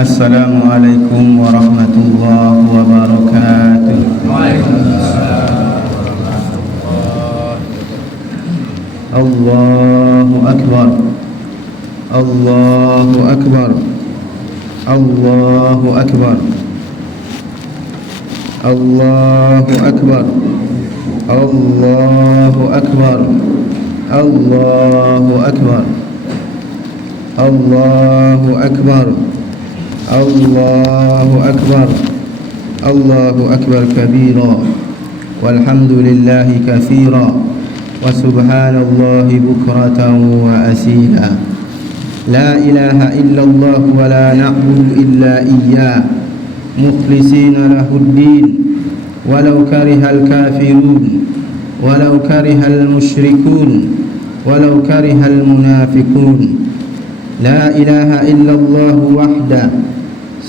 Assalamualaikum warahmatullahi wabarakatuh. Allahu Akbar. Allahu Akbar. Allahu Akbar. Allahu Akbar. Allahu Akbar. Allahu Akbar. Allahu Akbar. Allahu Akbar. Allahu Akbar kabira. Walhamdulillahi katsira. Wa subhanallahi bukratan wa asila. La ilaha illallah wa la na'budu illa iyyah mukhlisina lahuddin walau karihal kafirun walau karihal musyrikun walau karihal munafiqun. La ilaha illallah wahda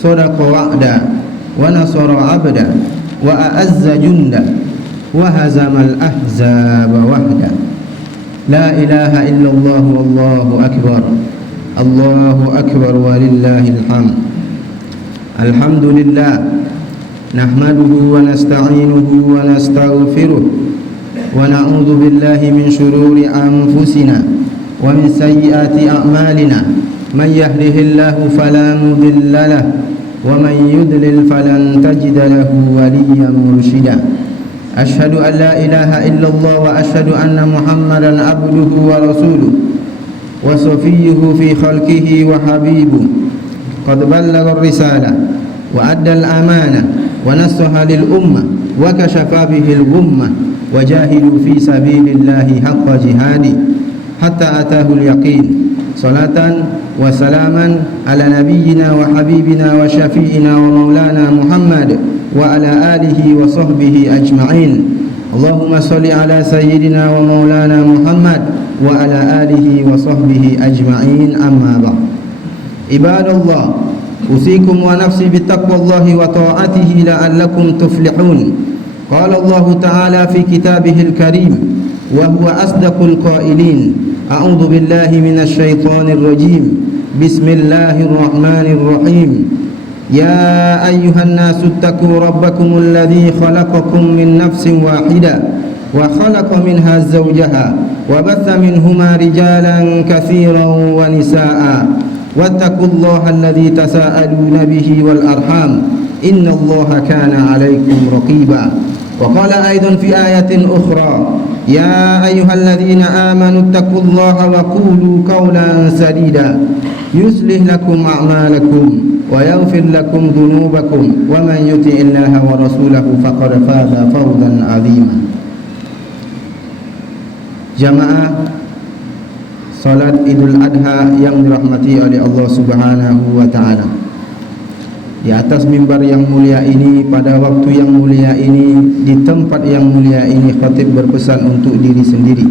sadaqa wa'da wa nasara 'abda wa a'azza junda wa hazamal ahzaba wahda. La ilaha illallah wallahu akbar. Allahu akbar walillahil hamd. Alhamdulillah nahmaduhu wa nasta'inuhu wa nastaghfiruh wa na'udzu billahi min shururi anfusina wa min sayyiati a'malina. Man yahdihillahu fala mudilla lahu wa man yudlil falan tajida lahu waliyyan mursyida. Asyhadu an la ilaha illallah wa asyhadu anna Muhammadan abduhu wa rasuluh wa safiyyuhu fi khalqihi wa habibuh. Qad ballagha ar-risalah wa adda al-amanah wa nasaha lil ummah wa kashafa bihi al-ghummah wa jahidu fi sabilillahi haqqa jihadi hatta atahu al-yaqin. Salatan wa salaman ala nabiyyina wa habibina wa syafi'ina wa maulana Muhammad wa ala alihi wa sahbihi ajma'in. Allahumma salli ala sayyidina wa maulana Muhammad wa ala alihi wa sahbihi ajma'in. Amma ba'd. Ibadallah, usikum wa nafsi bittaqwallahi wa ta'atihi la'allakum tuflihun. Qala Allah ta'ala fi kitabihil karim wa huwa asdaqul qailin. A'udzu billahi minasy syaithanir rajim. Bismillahirrahmanir rahim. Ya ayyuhan nasu taqu rabbakumul ladzi khalaqakum min nafsin wahidah wa khalaqa minha zawjaha wa batha minhuma rijalan katsiran wa nisaa'a wattaqullaha alladzi tasaaluna bihi wal arham innallaha kana 'alaikum raqiba. Wa qala aidan fi ayatin ukhra ya ayyuhalladzina amanu taqullaha wa qulu qawlan sadida yuslih lakum a'malakum wa yaghfir lakum dhunubakum wa man yuti'illaha wa rasulahu faqad faza fawzan 'azima. Jamaah salat Idul Adha yang dirahmati oleh Allah Subhanahu wa taala. Di atas mimbar yang mulia ini, pada waktu yang mulia ini, di tempat yang mulia ini, khatib berpesan untuk diri sendiri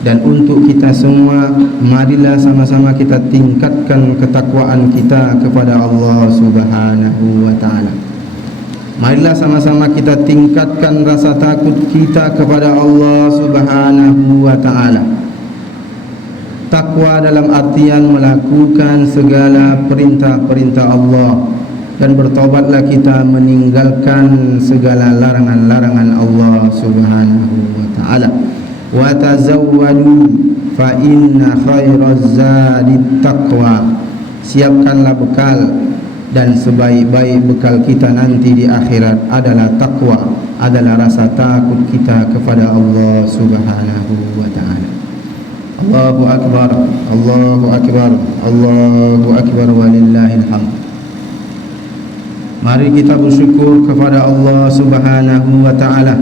dan untuk kita semua. Marilah sama-sama kita tingkatkan ketakwaan kita kepada Allah Subhanahu wa ta'ala. Marilah sama-sama kita tingkatkan rasa takut kita kepada Allah Subhanahu wa ta'ala. Takwa dalam artian melakukan segala perintah-perintah Allah, dan bertobatlah kita meninggalkan segala larangan-larangan Allah Subhanahu wa ta'ala. Wa tazawwadu fa inna khairaz zadit taqwa. Siapkanlah bekal, dan sebaik-baik bekal kita nanti di akhirat adalah takwa, adalah rasa takut kita kepada Allah Subhanahu wa ta'ala. Allahu akbar. Allahu akbar. Allahu akbar walillahil hamd. Mari kita bersyukur kepada Allah Subhanahu wa ta'ala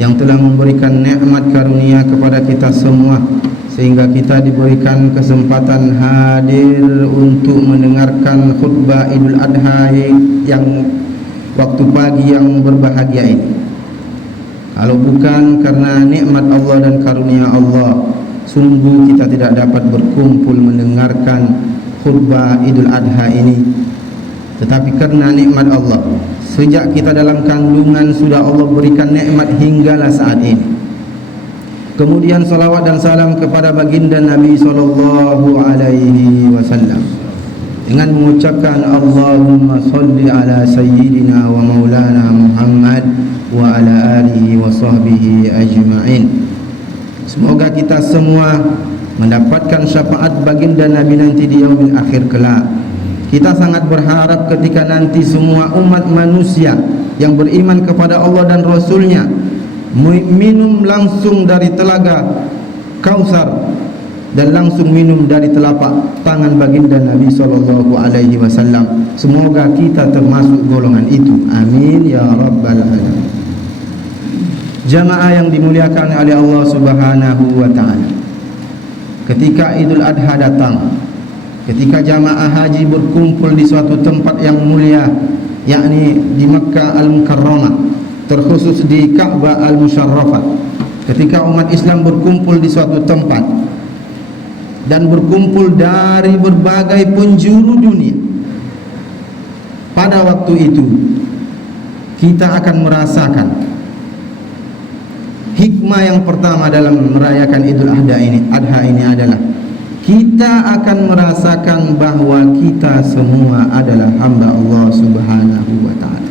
yang telah memberikan nikmat karunia kepada kita semua, sehingga kita diberikan kesempatan hadir untuk mendengarkan khutbah Idul Adha yang waktu pagi yang berbahagia ini. Kalau bukan karena nikmat Allah dan karunia Allah, sungguh kita tidak dapat berkumpul mendengarkan khutbah Idul Adha ini. Tetapi karena nikmat Allah, sejak kita dalam kandungan sudah Allah berikan nikmat hinggalah saat ini. Kemudian salawat dan salam kepada baginda Nabi sallallahu alaihi wasallam. dengan mengucapkan Allahumma salli ala sayyidina wa maulana Muhammad wa ala alihi wa sahbihi ajma'in. Semoga kita semua mendapatkan syafaat baginda Nabi nanti di yaumil akhir kelak. Kita sangat berharap ketika nanti semua umat manusia yang beriman kepada Allah dan Rasulnya minum langsung dari telaga Kausar dan langsung minum dari telapak tangan baginda Nabi SAW. Semoga kita termasuk golongan itu. Amin ya rabbal alamin. Jamaah yang dimuliakan oleh Allah Subhanahu wa taala. Ketika Idul Adha datang, ketika jamaah haji berkumpul di suatu tempat yang mulia, yakni di Makkah Al-Mukarramah, terkhusus di Ka'bah Al-Musharrafah. Ketika umat Islam berkumpul di suatu tempat dan berkumpul dari berbagai penjuru dunia, pada waktu itu kita akan merasakan hikmah yang pertama dalam merayakan Idul Adha ini adalah kita akan merasakan bahwa kita semua adalah hamba Allah Subhanahu wa taala.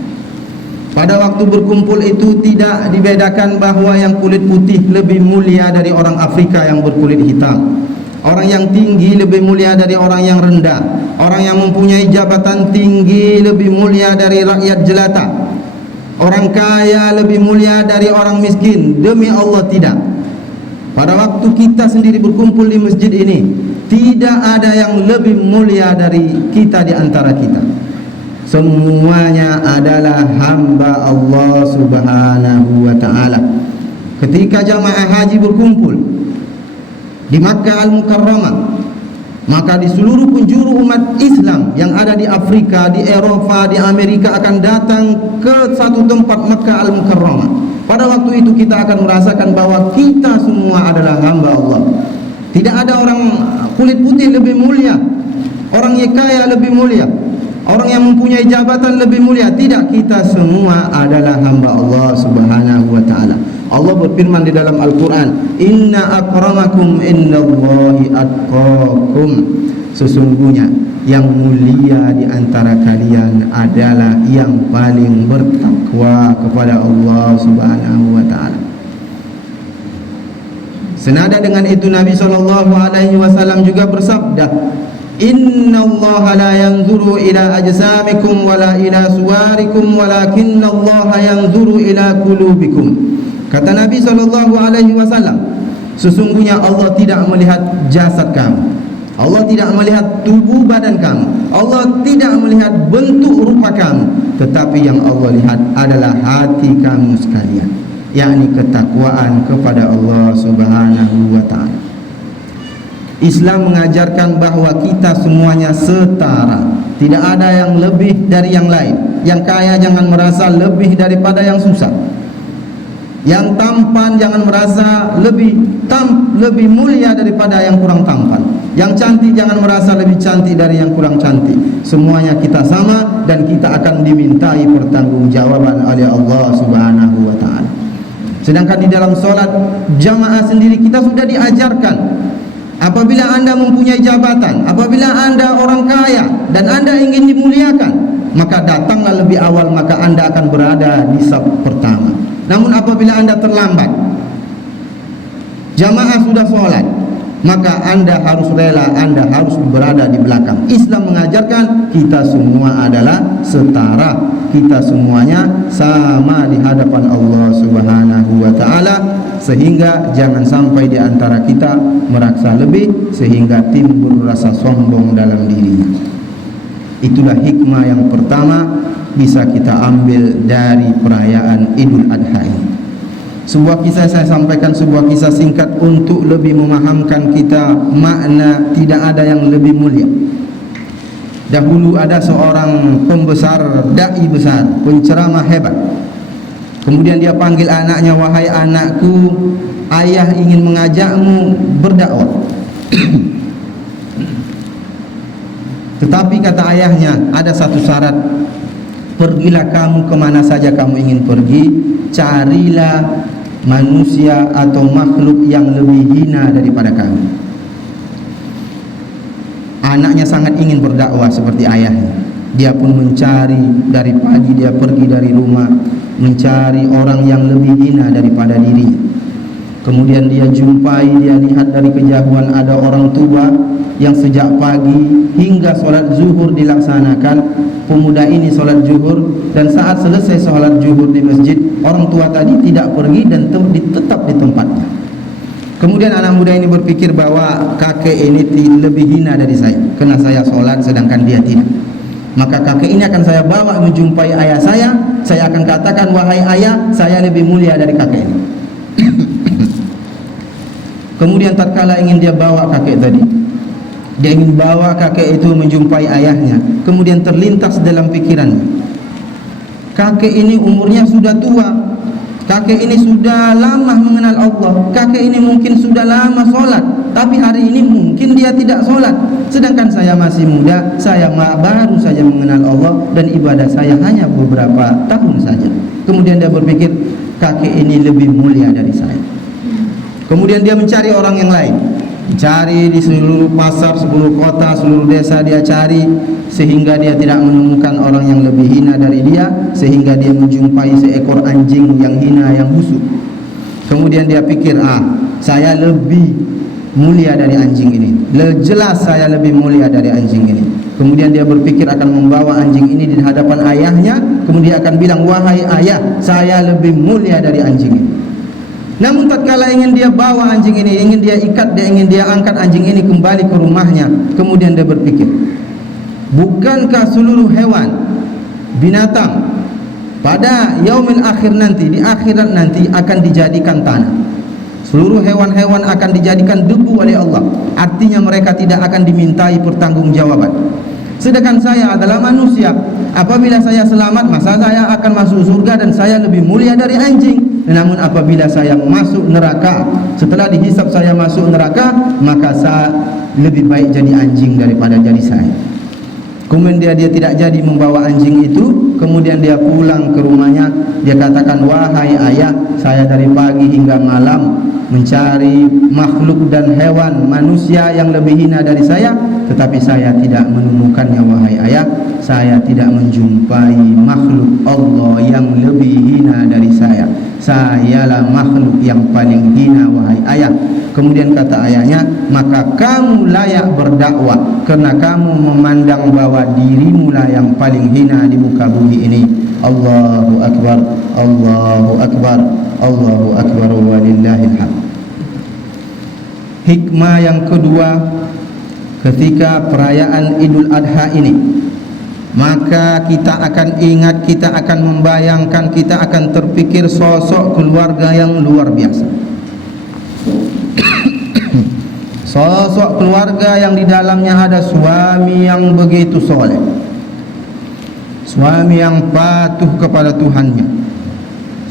Pada waktu berkumpul itu tidak dibedakan bahwa yang kulit putih lebih mulia dari orang Afrika yang berkulit hitam. Orang yang tinggi lebih mulia dari orang yang rendah. Orang yang mempunyai jabatan tinggi lebih mulia dari rakyat jelata. Orang kaya lebih mulia dari orang miskin. Demi Allah, tidak. Pada waktu kita sendiri berkumpul di masjid ini, tidak ada yang lebih mulia dari kita di antara kita. Semuanya adalah hamba Allah Subhanahu wa taala. Ketika jamaah haji berkumpul di Makkah Al-Mukarramah, maka di seluruh penjuru umat Islam yang ada di Afrika, di Eropa, di Amerika akan datang ke satu tempat Makkah Al-Mukarramah. Pada waktu itu kita akan merasakan bahwa kita semua adalah hamba Allah. Tidak ada orang kulit putih lebih mulia, orang yang kaya lebih mulia, orang yang mempunyai jabatan lebih mulia. Tidak, kita semua adalah hamba Allah Subhanahu wa taala. Allah berfirman di dalam Al-Quran, Inna akramakum innallahi atqakum. Sesungguhnya yang mulia di antara kalian adalah yang paling bertakwa kepada Allah Subhanahu wa taala. Senada dengan itu Nabi SAW juga bersabda, Innallaha la yanzuru ila ajsamikum wala ila suwarikum walakinnallaha yanzuru ila qulubikum. Kata Nabi SAW, sesungguhnya Allah tidak melihat jasad kamu, Allah tidak melihat tubuh badan kamu, Allah tidak melihat bentuk rupa kamu, tetapi yang Allah lihat adalah hati kamu sekalian, yakni ketakwaan kepada Allah Subhanahu wa ta'ala. Islam mengajarkan bahwa kita semuanya setara, tidak ada yang lebih dari yang lain. Yang kaya jangan merasa lebih daripada yang susah. Yang tampan jangan merasa lebih mulia daripada yang kurang tampan. Yang cantik jangan merasa lebih cantik dari yang kurang cantik. Semuanya kita sama dan kita akan dimintai pertanggungjawaban oleh Allah Subhanahu wa taala. Sedangkan di dalam solat jamaah sendiri kita sudah diajarkan, apabila Anda mempunyai jabatan, apabila Anda orang kaya dan Anda ingin dimuliakan, maka datanglah lebih awal, maka Anda akan berada di saf pertama. Namun apabila Anda terlambat, jamaah sudah sholat, maka Anda harus rela, Anda harus berada di belakang. Islam mengajarkan kita semua adalah setara, kita semuanya sama di hadapan Allah Subhanahu wa ta'ala, sehingga jangan sampai di antara kita merasa lebih sehingga timbul rasa sombong dalam dirinya. Itulah hikmah yang pertama bisa kita ambil dari perayaan Idul Adha ini. Sebuah kisah saya sampaikan, sebuah kisah singkat untuk lebih memahamkan kita makna tidak ada yang lebih mulia. Dahulu ada seorang pembesar, dai besar, penceramah hebat. Kemudian dia panggil anaknya, wahai anakku, ayah ingin mengajakmu berdakwah. Tetapi kata ayahnya, ada satu syarat. Pergilah kamu kemana saja kamu ingin pergi, carilah manusia atau makhluk yang lebih hina daripada kamu. Anaknya sangat ingin berdakwah seperti ayahnya. Dia pun mencari, dari pagi dia pergi dari rumah mencari orang yang lebih hina daripada dirinya. Kemudian dia jumpai, dia lihat dari kejauhan ada orang tua yang sejak pagi hingga solat zuhur dilaksanakan. Pemuda ini solat zuhur, dan saat selesai solat zuhur di masjid, orang tua tadi tidak pergi dan tetap di tempatnya. Kemudian anak muda ini berpikir bahwa kakek ini lebih hina dari saya, karena saya solat sedangkan dia tidak. Maka kakek ini akan saya bawa menjumpai ayah saya akan katakan, wahai ayah, saya lebih mulia dari kakek ini. Kemudian tatkala ingin dia bawa kakek tadi, dia ingin bawa kakek itu menjumpai ayahnya, kemudian terlintas dalam pikirannya, kakek ini umurnya sudah tua, kakek ini sudah lama mengenal Allah, kakek ini mungkin sudah lama sholat, tapi hari ini mungkin dia tidak sholat. Sedangkan saya masih muda, saya baru saja mengenal Allah, dan ibadah saya hanya beberapa tahun saja. Kemudian dia berpikir, kakek ini lebih mulia dari saya. Kemudian dia mencari orang yang lain, cari di seluruh pasar, seluruh kota, seluruh desa dia cari, sehingga dia tidak menemukan orang yang lebih hina dari dia, sehingga dia menjumpai seekor anjing yang hina, yang busuk. Kemudian dia pikir, saya lebih mulia dari anjing ini, jelas saya lebih mulia dari anjing ini. Kemudian dia berpikir akan membawa anjing ini di hadapan ayahnya, kemudian akan bilang, wahai ayah, saya lebih mulia dari anjing ini. Namun tatkala ingin dia bawa anjing ini, ingin dia ikat, ingin dia angkat anjing ini kembali ke rumahnya, kemudian dia berpikir, bukankah seluruh hewan, binatang pada yaumil akhir nanti, di akhirat nanti akan dijadikan tanah? Seluruh hewan-hewan akan dijadikan debu oleh Allah. Artinya mereka tidak akan dimintai pertanggungjawaban. Sedangkan saya adalah manusia. Apabila saya selamat, maka saya akan masuk surga dan saya lebih mulia dari anjing. Namun apabila saya masuk neraka, setelah dihisab saya masuk neraka, maka saya lebih baik jadi anjing daripada jadi saya. Kemudian dia tidak jadi membawa anjing itu. Kemudian dia pulang ke rumahnya. Dia katakan, wahai ayah, saya dari pagi hingga malam mencari makhluk dan hewan manusia yang lebih hina dari saya, tetapi saya tidak menemukannya. Wahai ayah, saya tidak menjumpai makhluk Allah yang lebih hina dari saya. Sayalah makhluk yang paling hina, wahai ayah. Kemudian kata ayahnya, maka kamu layak berdakwah, karena kamu memandang bahwa dirimu lah yang paling hina di muka bumi ini. Allahu Akbar, Allahu Akbar, Allahu Akbar, walillahil hamd. Hikmah yang kedua, ketika perayaan Idul Adha ini, maka kita akan ingat, kita akan membayangkan, kita akan terpikir sosok keluarga yang luar biasa. Sosok keluarga yang di dalamnya ada suami yang begitu soleh, suami yang patuh kepada Tuhannya.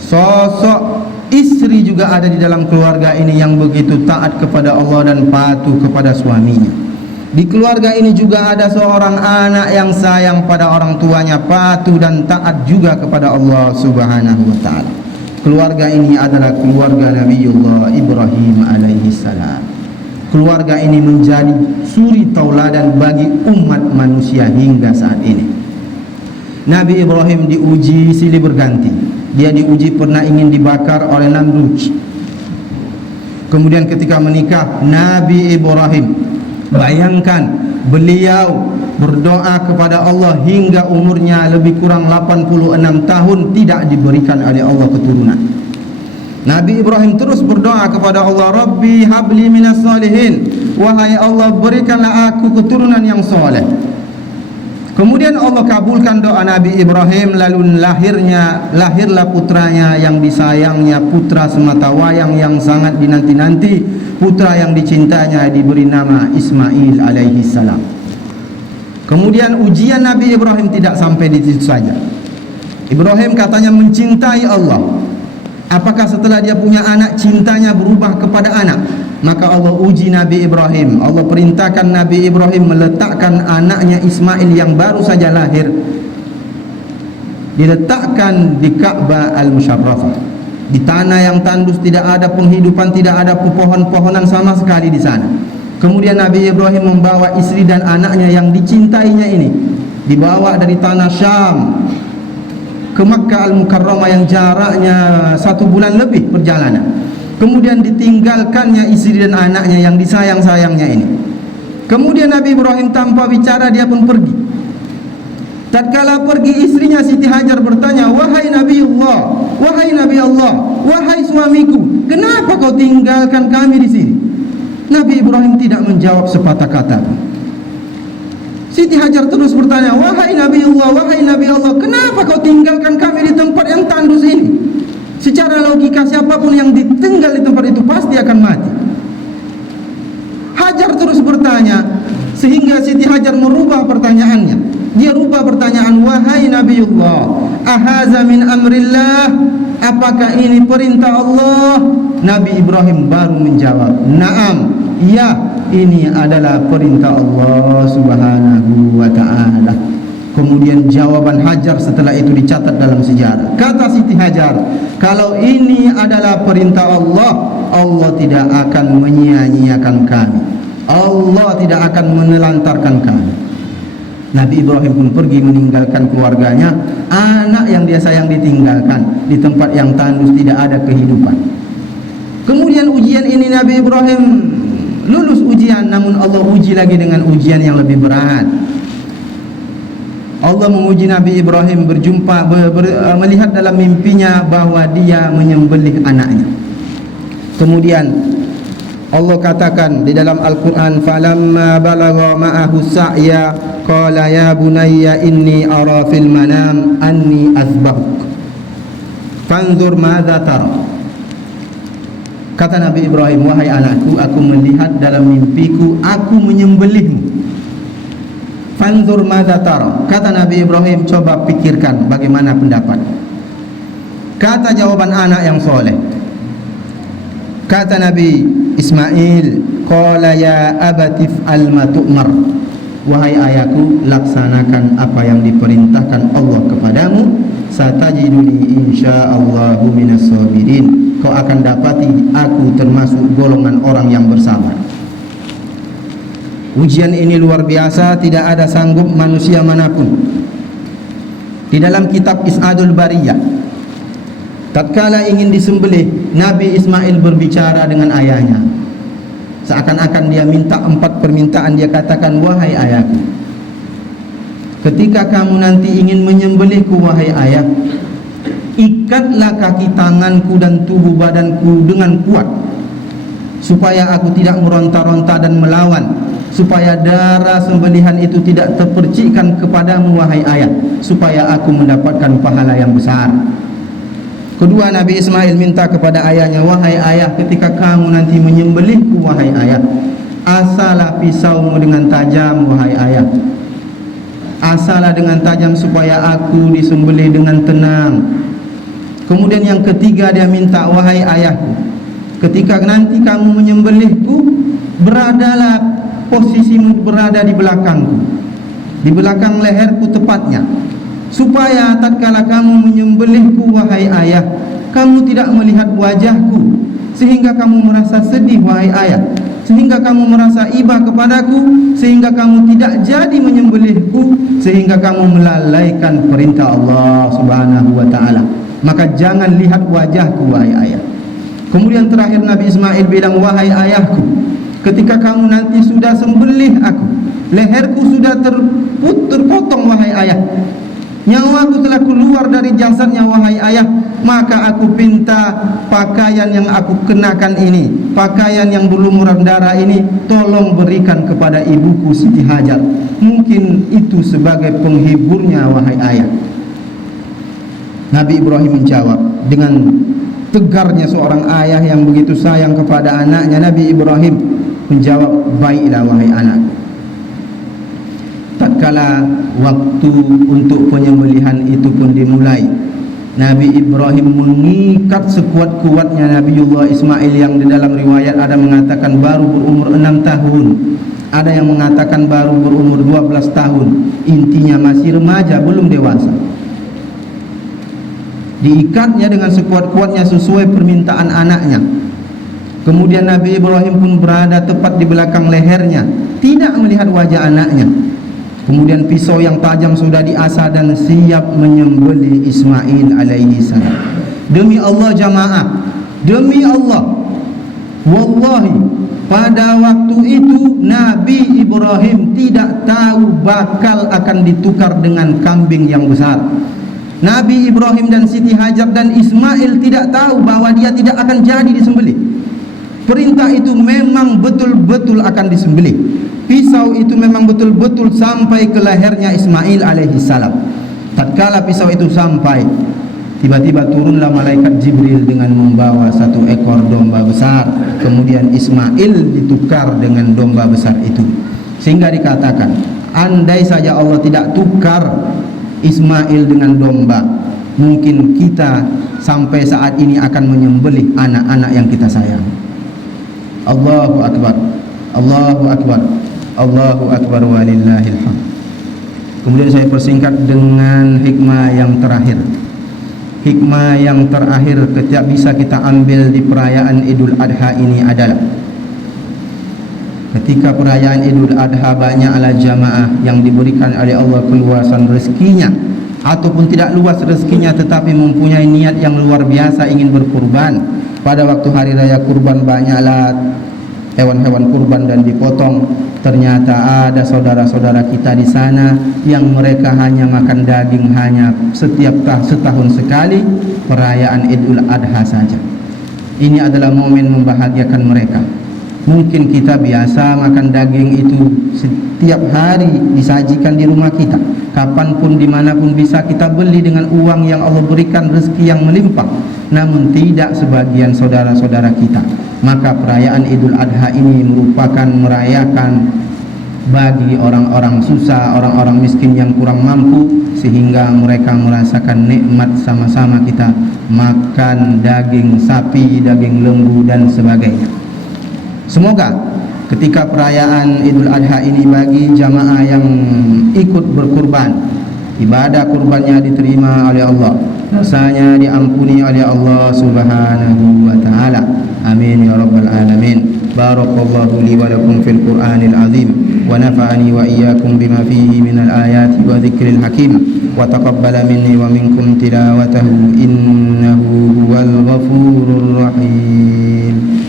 Sosok istri juga ada di dalam keluarga ini yang begitu taat kepada Allah dan patuh kepada suaminya. Di keluarga ini juga ada seorang anak yang sayang pada orang tuanya, patuh dan taat juga kepada Allah Subhanahu wa ta'ala. Keluarga ini adalah keluarga Nabiullah Ibrahim alaihi salam. Keluarga ini menjadi suri tauladan bagi umat manusia hingga saat ini. Nabi Ibrahim diuji silih berganti. Dia diuji pernah ingin dibakar oleh Namrud. Kemudian ketika menikah, Nabi Ibrahim, bayangkan, beliau berdoa kepada Allah hingga umurnya lebih kurang 86 tahun tidak diberikan oleh Allah keturunan. Nabi Ibrahim terus berdoa kepada Allah, Rabbi habli minas salihin, wahai Allah, berikanlah aku keturunan yang soleh. Kemudian Allah kabulkan doa Nabi Ibrahim, lalu lahirlah putranya yang disayangnya, putra semata wayang yang sangat dinanti-nanti, putra yang dicintanya, diberi nama Ismail alaihi salam. Kemudian ujian Nabi Ibrahim tidak sampai di situ saja. Ibrahim katanya mencintai Allah. Apakah setelah dia punya anak, cintanya berubah kepada anak? Maka Allah uji Nabi Ibrahim. Allah perintahkan Nabi Ibrahim meletakkan anaknya Ismail yang baru saja lahir, diletakkan di Ka'bah al-Musharrafah, di tanah yang tandus, tidak ada penghidupan, tidak ada pohon-pohonan sama sekali di sana. Kemudian Nabi Ibrahim membawa istri dan anaknya yang dicintainya ini, dibawa dari tanah Syam ke Makkah Al-Mukarramah yang jaraknya 1 bulan lebih perjalanan. Kemudian ditinggalkannya istri dan anaknya yang disayang-sayangnya ini. Kemudian Nabi Ibrahim tanpa bicara dia pun pergi. Tatkala pergi, istrinya Siti Hajar bertanya, "Wahai Nabiullah, wahai Nabi Allah, wahai suamiku, kenapa kau tinggalkan kami di sini?" Nabi Ibrahim tidak menjawab sepatah kata. Siti Hajar terus bertanya, "Wahai Nabiullah, wahai Nabi Allah, kenapa kau tinggalkan kami di tempat yang tandus ini?" Secara logika siapapun yang ditinggal di tempat itu pasti akan mati. Hajar terus bertanya, sehingga Siti Hajar merubah pertanyaannya. Dia rubah pertanyaan, "Wahai Nabiullah, ahaza min amrillah, apakah ini perintah Allah?" Nabi Ibrahim baru menjawab, "Naam, ya, ini adalah perintah Allah Subhanahu wa ta'ala." Kemudian jawaban Hajar setelah itu dicatat dalam sejarah. Kata Siti Hajar, "Kalau ini adalah perintah Allah, Allah tidak akan menyia-nyiakan kami. Allah tidak akan menelantarkan kami." Nabi Ibrahim pun pergi meninggalkan keluarganya, anak yang dia sayang ditinggalkan di tempat yang tandus, tidak ada kehidupan. Kemudian ujian ini Nabi Ibrahim lulus ujian, namun Allah uji lagi dengan ujian yang lebih berat. Allah menguji Nabi Ibrahim melihat dalam mimpinya bahwa dia menyembelih anaknya. Kemudian Allah katakan di dalam Al-Quran, "Falamma balagha ma'ahu sa'ya qala ya bunayya inni ara fil manam anni azbahuk fanzur madza tara." Kata Nabi Ibrahim, "Wahai anakku, aku melihat dalam mimpiku aku menyembelihmu." Fanzur madza tara. Kata Nabi Ibrahim, "Coba pikirkan bagaimana pendapat." Kata jawaban anak yang soleh, kata Nabi Ismail, "Qala ya abati f'al ma tu'mar." Wahai ayahku, laksanakan apa yang diperintahkan Allah kepadamu. Satajiduni insyaallahu minas sabirin. Kau akan dapati aku termasuk golongan orang yang bersabar. Ujian ini luar biasa, tidak ada sanggup manusia manapun. Di dalam kitab Is'adul Bariyah, tatkala ingin disembelih, Nabi Ismail berbicara dengan ayahnya. Seakan-akan dia minta 4 permintaan. Dia katakan, "Wahai ayahku, ketika kamu nanti ingin menyembelihku, wahai ayah, ikatlah kaki tanganku dan tubuh badanku dengan kuat, supaya aku tidak meronta-ronta dan melawan, supaya darah sembelihan itu tidak terpercikkan kepadamu, wahai ayah, supaya aku mendapatkan pahala yang besar." Kedua, Nabi Ismail minta kepada ayahnya, "Wahai ayah, ketika kamu nanti menyembelihku, wahai ayah, asalah pisaumu dengan tajam, wahai ayah. Asalah dengan tajam supaya aku disembelih dengan tenang." Kemudian yang ketiga dia minta, "Wahai ayahku, ketika nanti kamu menyembelihku, beradalah posisimu berada di belakangku, di belakang leherku tepatnya, supaya tatkala kamu menyembelihku, wahai ayah, kamu tidak melihat wajahku, sehingga kamu merasa sedih, wahai ayah, sehingga kamu merasa iba kepadaku, sehingga kamu tidak jadi menyembelihku, sehingga kamu melalaikan perintah Allah Subhanahu wa ta'ala. Maka jangan lihat wajahku, wahai ayah." Kemudian terakhir Nabi Ismail bilang, "Wahai ayahku, ketika kamu nanti sudah sembelih aku, leherku sudah terpotong, wahai ayah, nyawaku telah keluar dari jasadnya, wahai ayah, maka aku minta pakaian yang aku kenakan ini, pakaian yang berlumuran darah ini, tolong berikan kepada ibuku Siti Hajar. Mungkin itu sebagai penghiburnya, wahai ayah." Nabi Ibrahim menjawab dengan tegarnya seorang ayah yang begitu sayang kepada anaknya. Nabi Ibrahim menjawab, "Baiklah, wahai anak." Tatkala waktu untuk penyembelihan itu pun dimulai, Nabi Ibrahim mengikat sekuat-kuatnya Nabiullah Ismail, yang di dalam riwayat ada mengatakan baru berumur 6 tahun, ada yang mengatakan baru berumur 12 tahun. Intinya masih remaja, belum dewasa. Diikatnya dengan sekuat-kuatnya sesuai permintaan anaknya. Kemudian Nabi Ibrahim pun berada tepat di belakang lehernya, tidak melihat wajah anaknya. Kemudian pisau yang tajam sudah diasah dan siap menyembelih Ismail alaihi salam. Demi Allah jamaah, demi Allah, wallahi pada waktu itu Nabi Ibrahim tidak tahu bakal akan ditukar dengan kambing yang besar. Nabi Ibrahim dan Siti Hajar dan Ismail tidak tahu bahwa dia tidak akan jadi disembelih. Perintah itu memang betul-betul akan disembelih. Pisau itu memang betul-betul sampai ke lehernya Ismail alaihi salam. Tatkala pisau itu sampai, tiba-tiba turunlah malaikat Jibril dengan membawa satu ekor domba besar. Kemudian Ismail ditukar dengan domba besar itu. Sehingga dikatakan, andai saja Allah tidak tukar Ismail dengan domba, mungkin kita sampai saat ini akan menyembelih anak-anak yang kita sayang. Allahu Akbar, Allahu Akbar, Allahu Akbar walillahil hamd. Kemudian saya persingkat dengan hikmah yang terakhir. Hikmah yang terakhir ketika bisa kita ambil di perayaan Idul Adha ini adalah ketika perayaan Idul Adha banyaklah jamaah yang diberikan oleh Allah keluasan rezekinya, ataupun tidak luas rezekinya tetapi mempunyai niat yang luar biasa ingin berkurban. Pada waktu hari raya kurban banyaklah hewan-hewan kurban dan dipotong. Ternyata ada saudara-saudara kita di sana yang mereka hanya makan daging hanya setiap setahun sekali perayaan Idul Adha saja. Ini adalah momen membahagiakan mereka. Mungkin kita biasa makan daging itu setiap hari disajikan di rumah kita, kapanpun dimanapun bisa kita beli dengan uang yang Allah berikan, rezeki yang melimpah. Namun tidak sebagian saudara-saudara kita. Maka perayaan Idul Adha ini merupakan merayakan bagi orang-orang susah, orang-orang miskin yang kurang mampu, sehingga mereka merasakan nikmat sama-sama kita makan daging sapi, daging lembu dan sebagainya. Semoga ketika perayaan Idul Adha ini bagi jamaah yang ikut berkurban, ibadah kurbannya diterima oleh Allah, dosanya diampuni oleh Allah Subhanahu wa taala. Amin ya rabbal alamin. Barakallahu li wa lakum fil Qur'anil azim wa nafa'ani wa iyyakum bima fihi minal ayati wa dzikril hakim wa taqabbala minni wa minkum tilawatahu innahu huwal ghafurur rahim.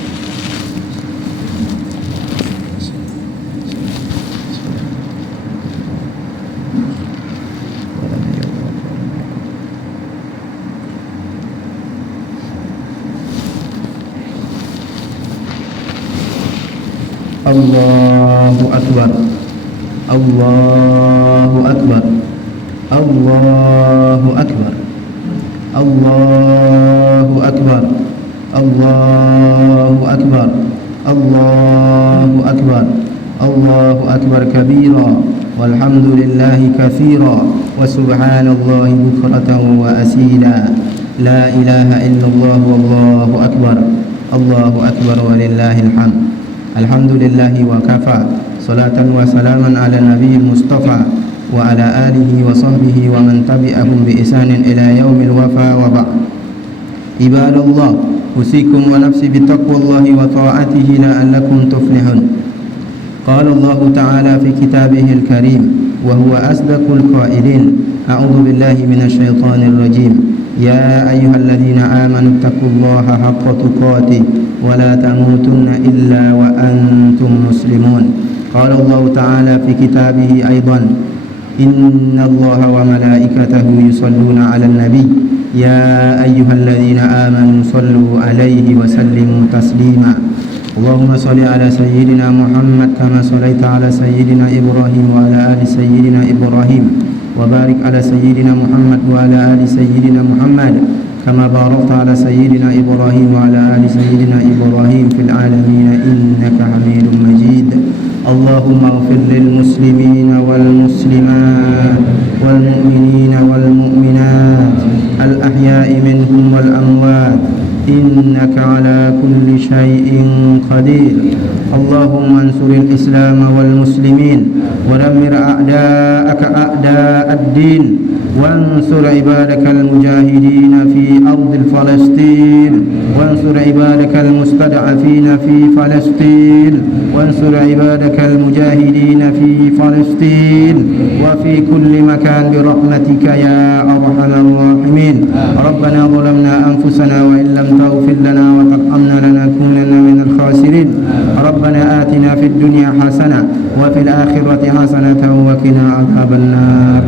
Allahu Akbar, Allahu Akbar, Allahu Akbar, Allahu Akbar, Allahu Akbar, Allahu Akbar, Allahu Akbar kabira, walhamdulillahi katsira, wa subhanallahi bukratan wa asila, la ilaha illallah wallahu akbar, Allahu Akbar walillahil hamd. Alhamdulillahi wa kafa, salatan wa salaman ala nabiyyil mustafa wa ala alihi wa sahbihi wa man tabi'ahum bi ihsanin ila yaumil wafa wa ba'd. Ibadallah, usikum wa nafsi bi taqwallahi wa ta'atihi la'allakum tuflihun. Qala Allah ta'ala fi kitabihil karim wa huwa asdaqul qailin. A'udzu billahi minasy syaithanir rajim. Ya ayyuhalladzina amanu taqullaha haqqa tuqatih wa la tamutunna illa wa antum muslimun. Qala Allah ta'ala fi kitabih aidan, innallaha wa malaikatahu yusalluna 'alan nabiy ya ayyuhalladzina amanu sallu 'alaihi wa sallimu taslima. Allahumma shalli 'ala sayyidina Muhammad kama shallaita 'ala sayyidina Ibrahim wa 'ala ali sayyidina Ibrahim wa barik 'ala sayyidina Muhammad wa 'ala ali sayyidina Muhammad kama barakta 'ala sayyidina Ibrahim wa 'ala ali sayyidina Ibrahim fil 'alamin innaka Hamidum Majid. Allahumma ighfir lil muslimina wal muslimat wal mu'minina wal mu'minat al ahya'i minhum wal amwat innaka ala kulli syai'in qadir. Allahumma ansuril islam wal muslimin wa dammir a'da'aka أعداء الدين وانصر عبادك المجاهدين في أرض فلسطين وانصر عبادك المستضعفين في فلسطين وانصر عبادك المجاهدين في فلسطين وفي كل مكان برحمتك يا أرحم الراحمين ربنا ظلمنا أنفسنا وإن لم تغفر لنا وترحمنا لنكونن من الخاسرين ربنا آتنا في الدنيا حسنة وفي الآخرة حسنة وقنا عذاب النار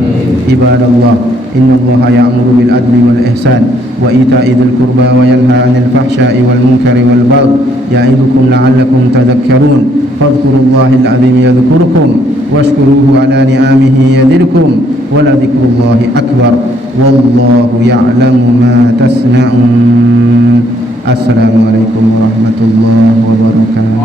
عباد الله إن الله يأمر بالعدل والإحسان وإيتاء ذي القربى وينهى عن الفحشاء والمنكر والبغي يعظكم لعلكم تذكرون فاذكروا الله العظيم يذكركم واشكروه على نعمه يزدكم ولذكر الله أكبر والله يعلم ما تصنعون. السلام عليكم ورحمة الله وبركاته.